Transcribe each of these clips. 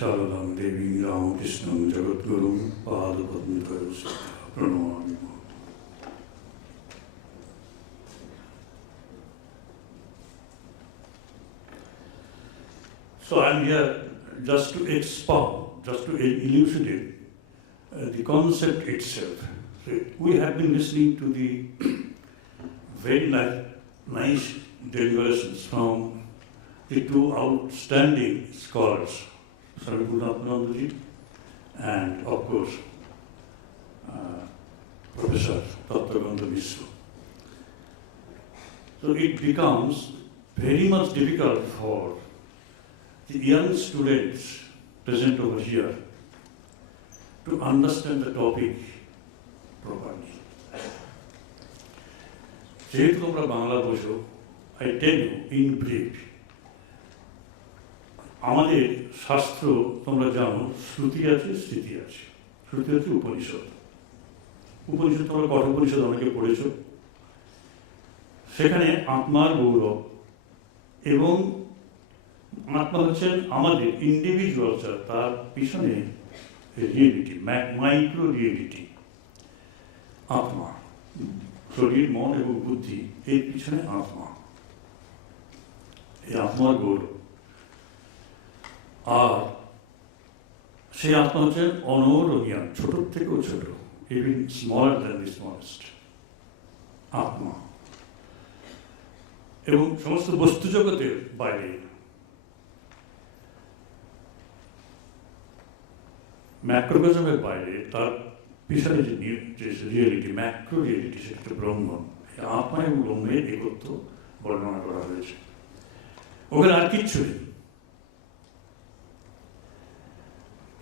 शारदां देवीं रामकृष्णं जगद्गुरुं पादपद्मतयो प्रणमामि। So I am here just to expound, just to elucidate the concept itself. So we have been listening to the very nice deliberations from the two outstanding scholars, Swami Purnatmanandaji and of course Professor Tattaganda Mishra. So it becomes very much difficult for the young students present over here to understand the topic properly. যেহেতু তোমরা বাংলা বোঝো, I tell you in brief, আমাদের শাস্ত্র তোমরা জানো, শ্রুতি আছে, স্মৃতি আছে। শ্রুতি হচ্ছে উপনিষদ। উপনিষদ তোমরা কঠোপনিষদ অনেকে পড়েছ। সেখানে আত্মার গৌরব এবং আত্মা হচ্ছেন আমাদের ইন্ডিভিজুয়াল, তার পিছনে রিয়েলিটি, মাইক্রো রিয়েলিটি। আত্মা, শরীর, মন এবং বুদ্ধি, এর পিছনে আত্মা, এই আত্মার গৌরব। আর সেই আত্মা হচ্ছেন অনৌরজ্ঞান, ছোট থেকেও ছোট, even smaller than the smallest আত্মা। এবং সমস্ত বস্তু জগতের বাইরে ম্যাক্রোকজমের বাইরে তার পিছনে যে রিয়েলিটি, ম্যাক্রো রিয়েলিটি, সেটা ব্রহ্ম। আত্মা এবং ব্রহ্মের একত্র বর্ণনা করা হয়েছে। ওখানে আর কিচ্ছু নেই।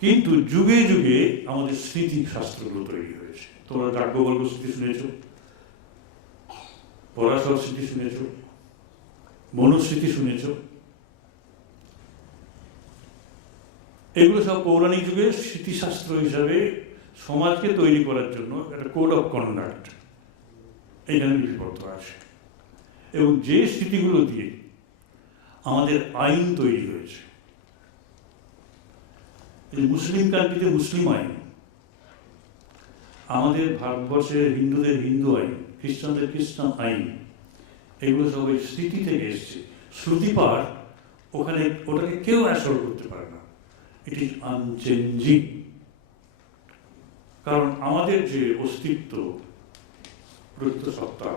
কিন্তু যুগে যুগে আমাদের স্মৃতি শাস্ত্রগুলো তৈরি হয়েছে। তোমরা যাজ্ঞবল্ক্য স্মৃতি শুনেছ, পরাশর স্মৃতি শুনেছ, মনুস্মৃতি শুনেছ। এগুলো সব পৌরাণিক যুগে স্মৃতিশাস্ত্র হিসাবে সমাজকে তৈরি করার জন্য একটা কোড অফ কন্ডাক্ট এইখানে লিপিবদ্ধ আছে। এবং যে স্মৃতিগুলো দিয়ে আমাদের আইন তৈরি হয়েছে, এই মুসলিম কান্ট্রিতে মুসলিম আইন, আমাদের ভারতবর্ষের হিন্দুদের হিন্দু আইন, খ্রিস্টানদের খ্রিস্টান আইন, এগুলো সব ওই স্মৃতি থেকে এসছে। শ্রুতিপাঠ ওখানে, ওটাকে কেউ অ্যাসর করতে পারে না। ইট ইজ আনচেঞ্জিং। কারণ আমাদের যে অস্তিত্ব, প্রকৃত সত্তা,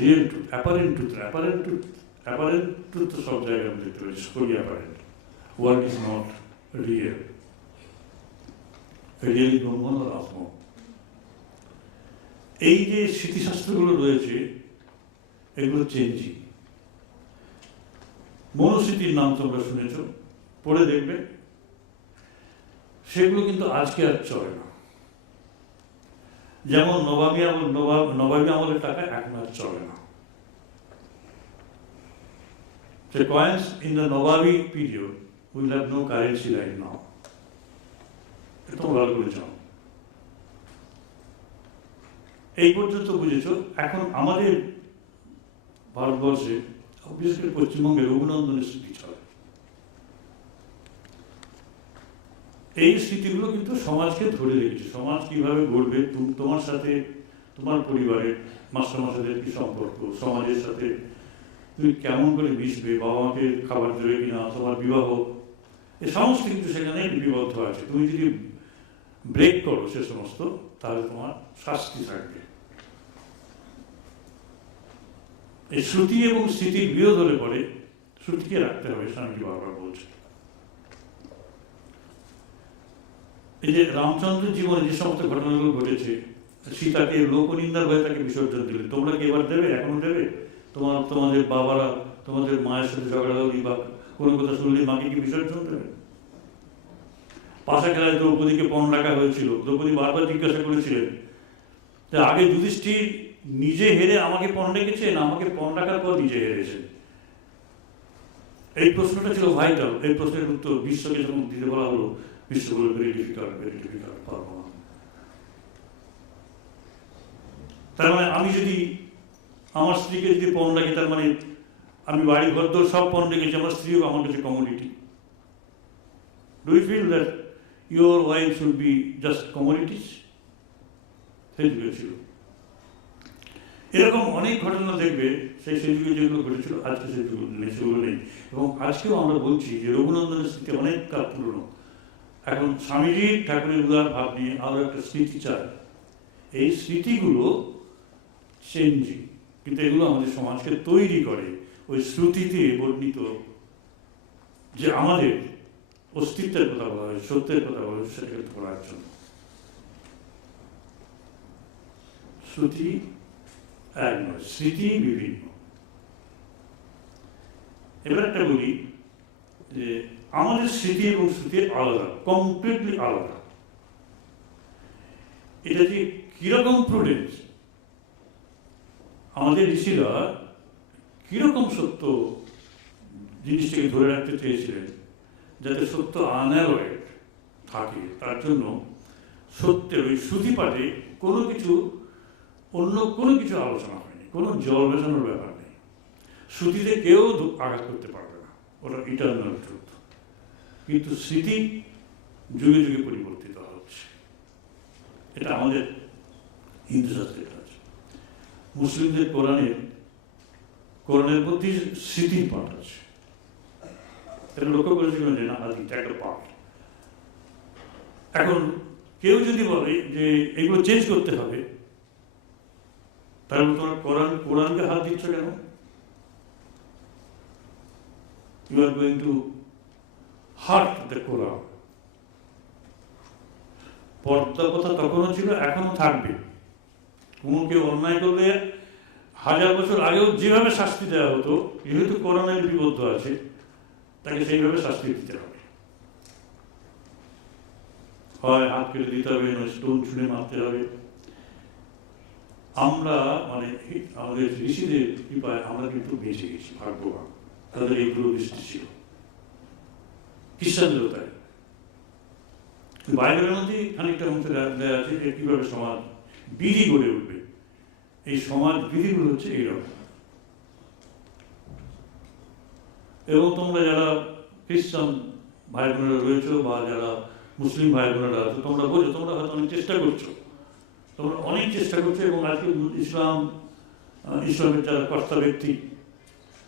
real truth, apparent truth, apparent truth তো সব জায়গায় আমরা দেখতে পাচ্ছি, সবই apparent. World is not real. Real ব্রহ্ম আর আত্ম। এই যে স্মৃতিশাস্ত্রগুলো রয়েছে, এগুলো চেঞ্জিং। মনুস্মৃতির নাম তোমরা শুনেছ, পড়ে দেখবে। সেগুলো কিন্তু আজকে আর চলে না। যেমন নবাবী আমলের টাকা এখন আর চলে না। The coins in the Nawabi period will have no currency right now. এটা তোমরা ভালো করে জানো। এই পর্যন্ত বুঝেছ। এখন আমাদের ভারতবর্ষে, বিশেষ করে পশ্চিমবঙ্গে রঘুনন্দনের স্মৃতি চলে। এই স্মৃতিগুলো কিন্তু সমাজকে ধরে রেখেছে। সমাজ কিভাবে গড়বে, তোমার সাথে, তোমার পরিবারের মাস্টারমশাইদের কি সম্পর্ক, সমাজের সাথে তুমি কেমন করে মিশবে, বাবা মাকে খাবার দেবে কিনা, তোমার বিবাহ, এ সমস্ত কিছু সেখানে লিপিবদ্ধ আছে। তুমি যদি ব্রেক করো সে সমস্ত, তাহলে তোমার শাস্তি থাকবে। এই শ্রুতি এবং স্মৃতির বিরোধ হলে পরে শ্রুতিকে রাখতে হবে, স্বামীজি বারবার বলছে। এই যে রামচন্দ্রের জীবনে যে সমস্ত ঘটনাগুলো ঘটেছে, সীতাকে লোকনিন্দার ভয়ে তাকে বিসর্জন দিলে, তোমরা কি এবার দেবে? এখনো দেবে? তোমাদের বাবারা তোমাদের মায়ের সাথে ঝগড়াঝগড়ি বা কোনো কথা শুনলে মাকে কি বিসর্জন দেবে? পাশা খেলায় দ্রৌপদীকে পণ রাখা হয়েছিল। দ্রৌপদী বারবার জিজ্ঞাসা করেছিলেন যে আগে যুধিষ্ঠির নিজে হেরে আমাকে পণ রেখেছে, না আমাকে পণ রাখার পর নিজে হেরেছে? এই প্রশ্নটা ছিল ভাইটাল। এই প্রশ্নের উত্তর বিশ্বকে যখন দিতে বলা হলো, বিশ্ব বলে ভেরি ডিফিকাল্ট, পারবো না। তার মানে আমি যদি আমার স্ত্রীকে যদি পণ রাখি, তার মানে আমি বাড়ি ঘর দোর সব পণ রেখেছি, আমার স্ত্রীও আমার কাছে commodity. Do you feel that your wife should be just commodities? সেই যুগে ছিল। এরকম অনেক ঘটনা দেখবে সেই যুগে যেগুলো ঘটেছিল আজকে সেগুলো নেই। এবং আজকেও আমরা বলছি যে রঘুনন্দনের স্মৃতি অনেক কাল পুরনো। এখন স্বামীজি ঠাকুরের উদার ভাব নিয়ে আরও একটা স্মৃতি চায়। এই স্মৃতিগুলো চেঞ্জিং, কিন্তু এগুলো আমাদের সমাজকে তৈরি করে ওই শ্রুতিতে বর্ণিত যে আমাদের অস্তিত্বের কথা বলা হয়, সত্যের কথা বলা হয়, সেটাকে করার জন্য। শ্রুতি এক নয়, স্মৃতি বিভিন্ন। এবার একটা বলি যে আমাদের স্মৃতি এবং শ্রুতি আলাদা, কমপ্লিটলি আলাদা। এটা যে কিরকম প্রুডেন্স, আমাদের ঋষিরা কিরকম সত্য জিনিসটাকে ধরে রাখতে চেয়েছিলেন যাতে সত্য আনঅ্যালয়েড থাকে, তার জন্য সত্যের ওই শ্রুতি পাঠে কোনো কিছু অন্য কোনো কিছু আলোচনা হয়নি, কোনো জল মেশানোর ব্যাপার নেই। শ্রুতিতে কেউ আঘাত করতে পারবে না, ওটা ইটারনাল ট্রুথ। কিন্তু স্মৃতি যুগে যুগে পরিবর্তিত হচ্ছে, এটা আমাদের হিন্দু শাস্ত্রে আছে। মুসলিমদের কোরআনের মধ্যে স্মৃতির পাঠ আছে, এটা লক্ষ্য করেছিলেন যে না আদি একটা পাঠ। এখন কেউ যদি বলে যে এগুলো চেঞ্জ করতে হবে, তাহলে তোমার কোরআনকে হাত দিচ্ছ কেন? You are going to hurt the Quran. পর্দা কথা তখনও ছিল, এখনো থাকবে। কোনো কেউ অন্যায় করলে 1000 বছর আগেও যেভাবে শাস্তি দেওয়া হতো, যেহেতু কোরআনের লিপিবদ্ধ আছে, তাকে সেইভাবে শাস্তি দিতে হবে। হয় হাত কেটে দিতে হবে, নয় স্টোন ছুঁড়ে মারতে হবে। আমরা মানে আমাদের ঋষিদের কৃপায় আমরা কিন্তু বেঁচে গেছি, ভাগ্যবান। তাদের এই দূরদৃষ্টি ছিল। খ্রিস্টানদেরও তাই। বাইবেলের মধ্যে খানিকটা অংশ দেওয়া আছে যে কীভাবে সমাজ বিধি গড়ে উঠবে। এই সমাজ বিধিগুলো হচ্ছে এইরকম। এবং তোমরা যারা খ্রিস্টান ভাই বোনেরা রয়েছো বা যারা মুসলিম ভাই বোনেরা আছো, তোমরা বোঝো, তোমরা হয়তো অনেক চেষ্টা করছো, তোমরা অনেক চেষ্টা করছো। এবং আজকে ইসলামের যারা কর্তা ব্যক্তি,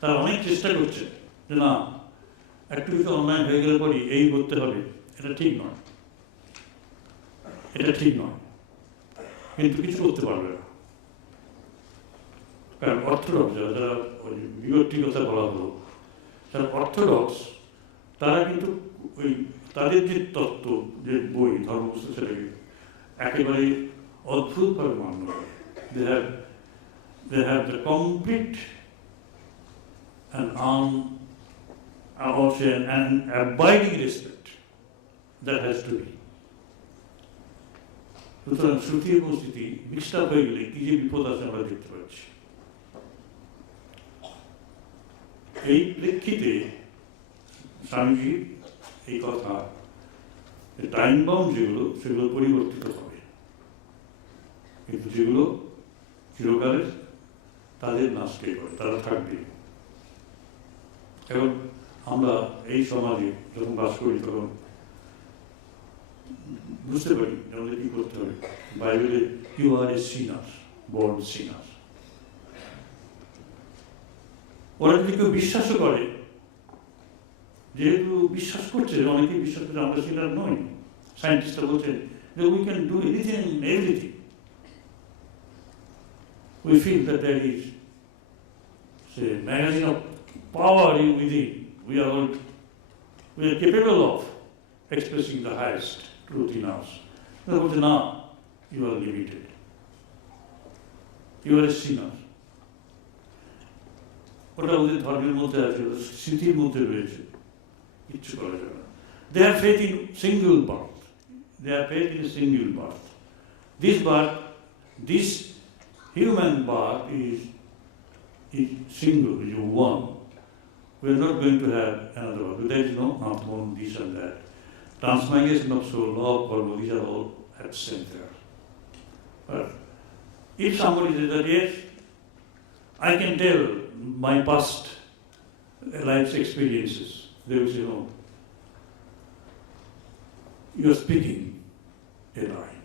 তারা অনেক চেষ্টা করছে যে না, একটু কিছু অন্যায় হয়ে গেলে পরই এই করতে হবে, এটা ঠিক নয়, এটা ঠিক নয়। কিন্তু কিছু করতে পারবে না, কারণ অর্থোডক্স যারা বিবর্তির কথা বলা হলো, যারা অর্থোডক্স, তারা কিন্তু ওই তাদের যে তত্ত্ব, যে বই ধর্মপুস্তক, সেটাকে একেবারে অদ্ভুতভাবে মান্য করে। They have the complete and abiding respect that has to be. সুতরাং শ্রুতি এবং স্মৃতি মিক্সড হয়ে গেলে কি যে বিপদ আছে আমরা দেখতে পাচ্ছি। এই প্রেক্ষিতে স্বামীজি এই কথা, টাইম বাউন্ড যেগুলো, সেগুলো পরিবর্তিত হবে, কিন্তু যেগুলো চিরকালের, তাদের নাশকে করে, তারা থাকবে। এখন আমরা এই সমাজে যখন বাস করি, তখন বুঝতে পারি আমাদের কি করতে হবে। বাইবেলে ইউ আর এ সিনার, বর্ন সিনার। ওরা যদি কেউ বিশ্বাসও করে, যেহেতু বিশ্বাস করছে, অনেকেই বিশ্বাস করছে আমরা সিনার নই, সায়েন্টিস্টরা বলছেন যে we can do anything everything. We feel that there is a magazine of power within. We are capable of expressing the highest truth in us. But now you are limited. You are a sinner. ওটা ওদের ধর্মের মধ্যে আছে, স্মৃতির মধ্যে রয়েছে, কিচ্ছু করা যাবে না। They have faith in single birth. They have faith in a single birth. This human birth is single, is one. We are not going to have another birth. There is no Atman, this and that. Transmigration of soul, law of karma, these are all absent there. But if somebody says that, yes, I can tell my past life's experiences, they will say, no. you are speaking a lie.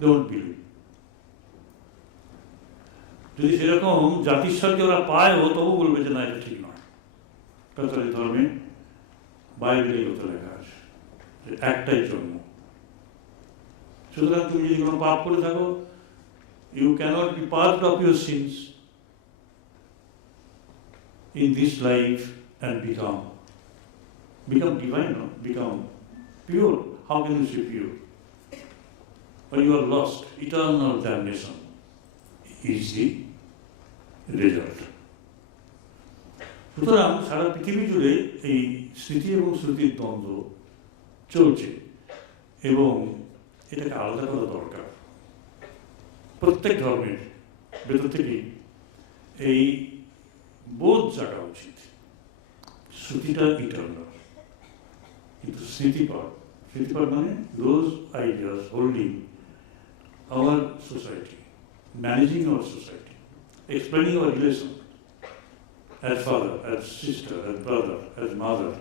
Don't believe. যদি সেরকম জাতিস্বরকে ওরা পায়ও তবু বলবে যে না এটা ঠিক নয়। ক্যাথলিক ধর্মে বাইবেলেই হতে লেখা আছে যে একটাই জন্ম। সুতরাং তুমি যদি কোনো পাপ করে থাকো, you cannot be purged of your sins in this life and become divine, no? Become pure. How can you say pure? But you are lost. Eternal damnation is the result. সুতরাং সারা পৃথিবী জুড়ে এই স্মৃতি এবং শ্রুতির দ্বন্দ্ব চলছে এবং এটাকে আলাদা করা দরকার। প্রত্যেক ধর্মের ভেতর থেকে এই বোধ জাগা উচিত। শ্রুতিটা ইটারনাল, কিন্তু স্মৃতিপাঠ মানে those ideas holding our society, managing our society, explaining our relation as father, as sister, as brother, as mother,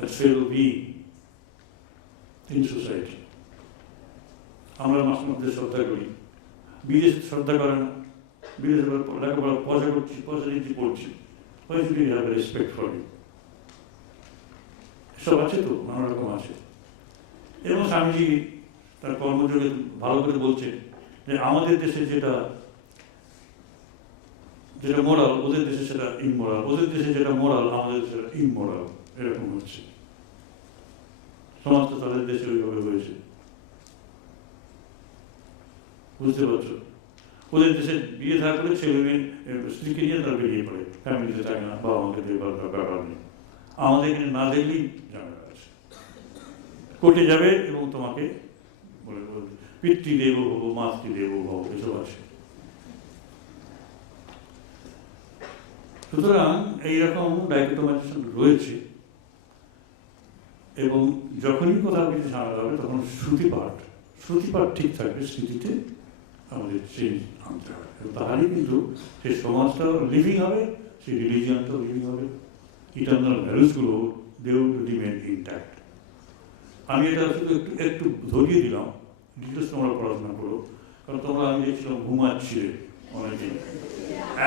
as fellow being in society. আমরা মাসে শ্রদ্ধা করি, বিদেশে শ্রদ্ধা করে না। বিদেশে লেখাপড়া পয়সা করছি, পয়সা দিচ্ছি, পড়ছি, why should we have respect for you? সব আছে তো, নানা রকম আছে। এবং স্বামীজি তার কর্মযোগে ভালো করে বলছে যে আমাদের দেশে যেটা মোরাল, ওদের দেশে সেটা ইমোরাল, ওদের দেশে যেটা মোরাল, আমাদের সেটা ইমোরাল, এরকম হচ্ছে। সমাজ তো তাদের দেশে ওইভাবে হয়েছে, বুঝতে পারছো? ওদের দেশে বিয়ে থাকা করে ছেলে মেয়ে স্ত্রীকে নিয়ে তারা বেরিয়ে পড়ে, ফ্যামিলিতে থাকে না, বাবা মাকে দেখবার ব্যাপার নেই। আমাদের এখানে না দেখলেই ঝামেলা আছে, কোর্টে যাবে এবং তোমাকে বলবে পিতৃদেব ভব, মাতৃদেব ভব, এসব আছে। সুতরাং এইরকম ডাইকোটোমাইজেশন রয়েছে এবং যখনই কোথাও কিছু ঝামেলা হবে তখন শ্রুতিপাঠ ঠিক থাকবে, স্মৃতিতে আমাদের চেঞ্জ আনতে হবে। তাহলেই কিন্তু সেই সমাজটাও লিভিং হবে, সেই রিলিজিয়ানটাও লিভিং হবে, ইটারনাল ভ্যালুসগুলো দে উইল রিমেইন ইনট্যাক্ট। আমি এটা শুধু একটু ধরিয়ে দিলাম, ডিটেলস তোমরা পড়াশোনা করো, কারণ তোমরা আমি দেখছিলাম ঘুমাচ্ছিলে অনেকে।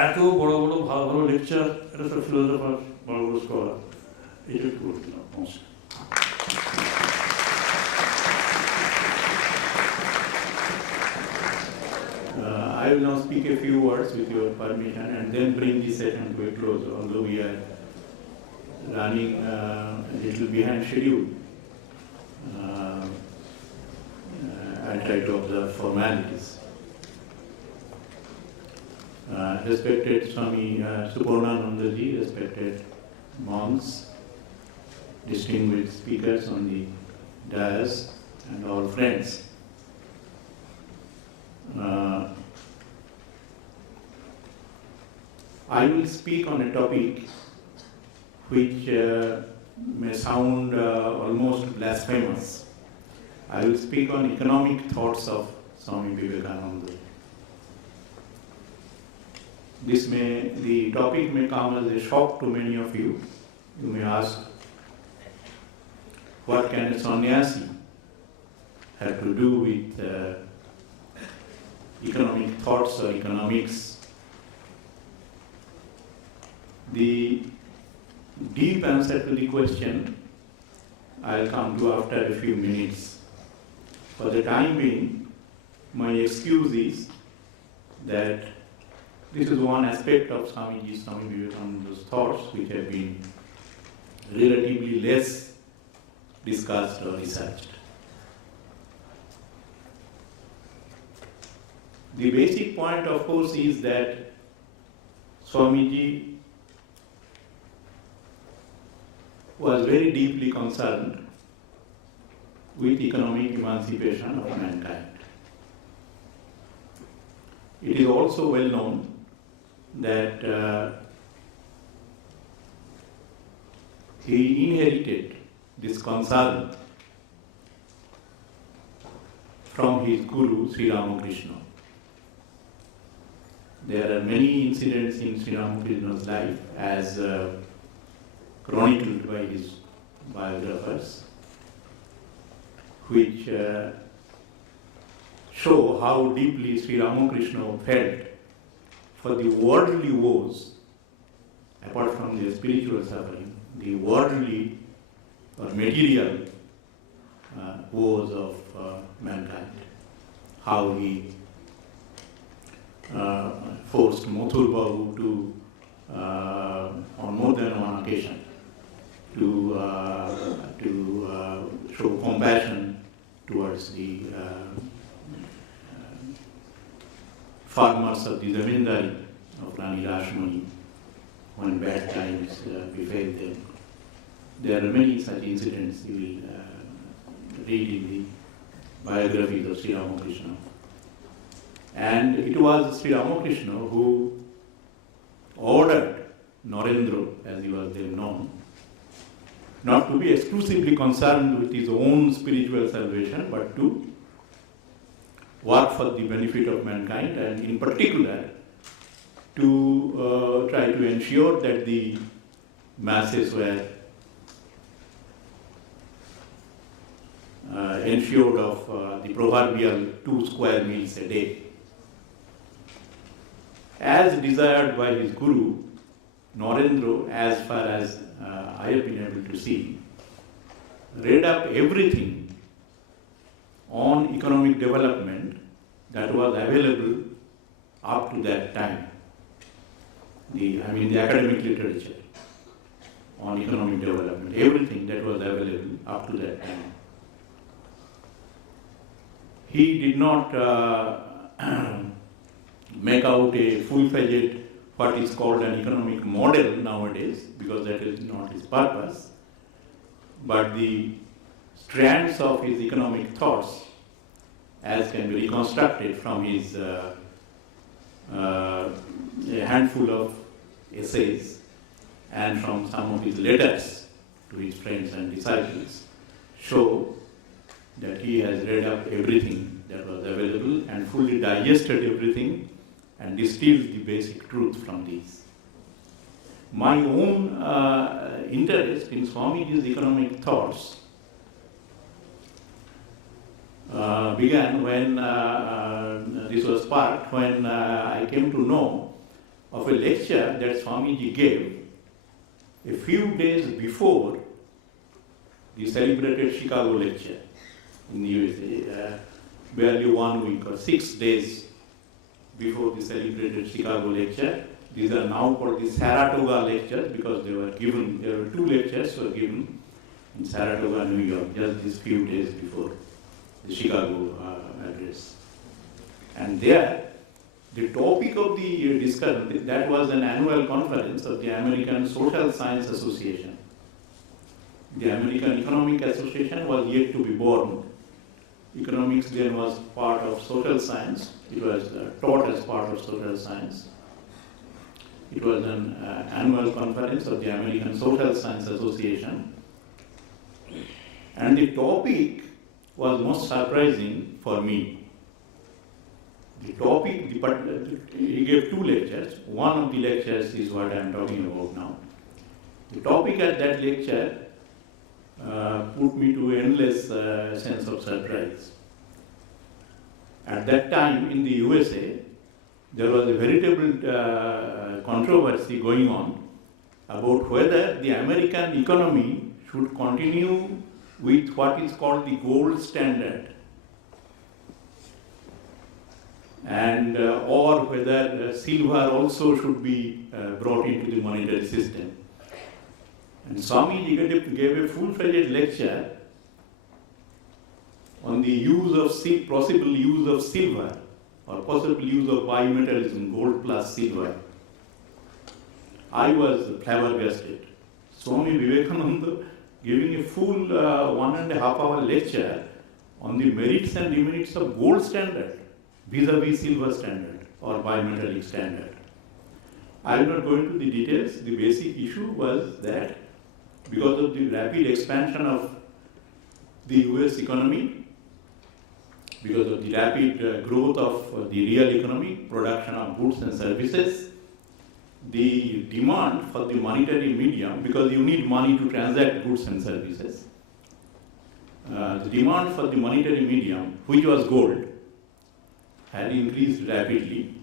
এত বড় বড় ভালো ভালো লেকচার, এটা সব ফিলোসফার, বড় বড় স্কলার, এটা একটু করে দিলাম। I will now speak a few words with your permission and then bring this session to a close, although we are running a little behind schedule. I try to observe formalities. Respected Swami Suparnanandaji, respected monks, distinguished speakers on the dais, and all friends. I will speak on a topic which may sound almost blasphemous. I will speak on economic thoughts of Swami Vivekananda. The topic may come as a shock to many of you. You may ask, what can a sannyasi have to do with economic thoughts or economics? The deep answer to the question I'll come to after a few minutes. For the time being, my excuse is that this is one aspect of Swami Vivekananda's thoughts which have been relatively less discussed or researched. The basic point, of course, is that Swamiji was very deeply concerned with economic emancipation of mankind. It is also well known that he inherited this concern from his guru, Sri Ramakrishna. There are many incidents in Sri Ramakrishna's life as chronicled by his biographers, which show how deeply Sri Ramakrishna felt for the worldly woes, apart from the spiritual suffering, the worldly or material woes of mankind. How he forced Mathur Babu to, on more than one occasion, to show compassion towards the farmers of the Zamindari of Rani Rashmani when bad times befell them. There are many such incidents you will read in the biographies of Sri Ramakrishna. And it was Sri Ramakrishna who ordered Narendra, as he was then known, not to be exclusively concerned with his own spiritual salvation, but to work for the benefit of mankind, and in particular to try to ensure that the masses were ensured of the proverbial 2 square meals a day. As desired by his guru, Narendra, as far as I have been able to see, read up everything on economic development that was available up to that time. The academic literature on economic development, everything that was available up to that time. He did not make out a full-fledged, what is called an economic model nowadays, because that is not his purpose, but the strands of his economic thoughts, as can be reconstructed from his a handful of essays and from some of his letters to his friends and disciples, show that he has read up everything that was available and fully digested everything and distilled the basic truth from these. My own interest in Swamiji's economic thoughts began when this was sparked when I came to know of a lecture that Swamiji gave a few days before the celebrated Chicago lecture in the USA, barely 1 week or 6 days before the celebrated Chicago lecture. These are now called the Saratoga lectures because there were 2 lectures were given in Saratoga, New York, just these few days before the Chicago address. And there, the topic of the discussion, that was an annual conference of the American Social Science Association. The American Economic Association was yet to be born. Economics then was part of social science. It was taught as part of social science. It was an annual conference of the American Social Science Association. And the topic was most surprising for me. The topic, he gave 2 lectures. One of the lectures is what I am talking about now. The topic at that lecture put me to endless sense of surprise. At that time in the USA, there was a veritable controversy going on about whether the American economy should continue with what is called the gold standard, and or whether silver also should be brought into the monetary system. And Swamiji gave a full-fledged lecture on the possible use of silver or possible use of bimetallism, gold plus silver. I was flabbergasted. Swami Vivekananda giving a full 1.5 hour lecture on the merits and demerits of gold standard vis-a-vis silver standard or bimetallic standard. I will not go into the details. The basic issue was that because of the rapid expansion of the US economy, because of the rapid growth of the real economy, production of goods and services, the demand for the monetary medium, because you need money to transact goods and services, the demand for the monetary medium, which was gold, had increased rapidly,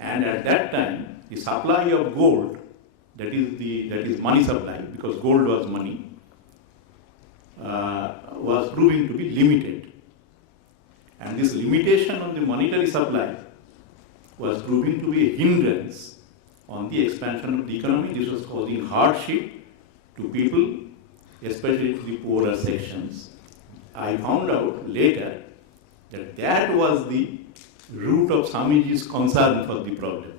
and at that time, the supply of gold, that is money supply, because gold was money, was proving to be limited. And this limitation on the monetary supply was proving to be a hindrance on the expansion of the economy. This was causing hardship to people, especially to the poorer sections. I found out later that that was the root of Swamiji's concern for the problem.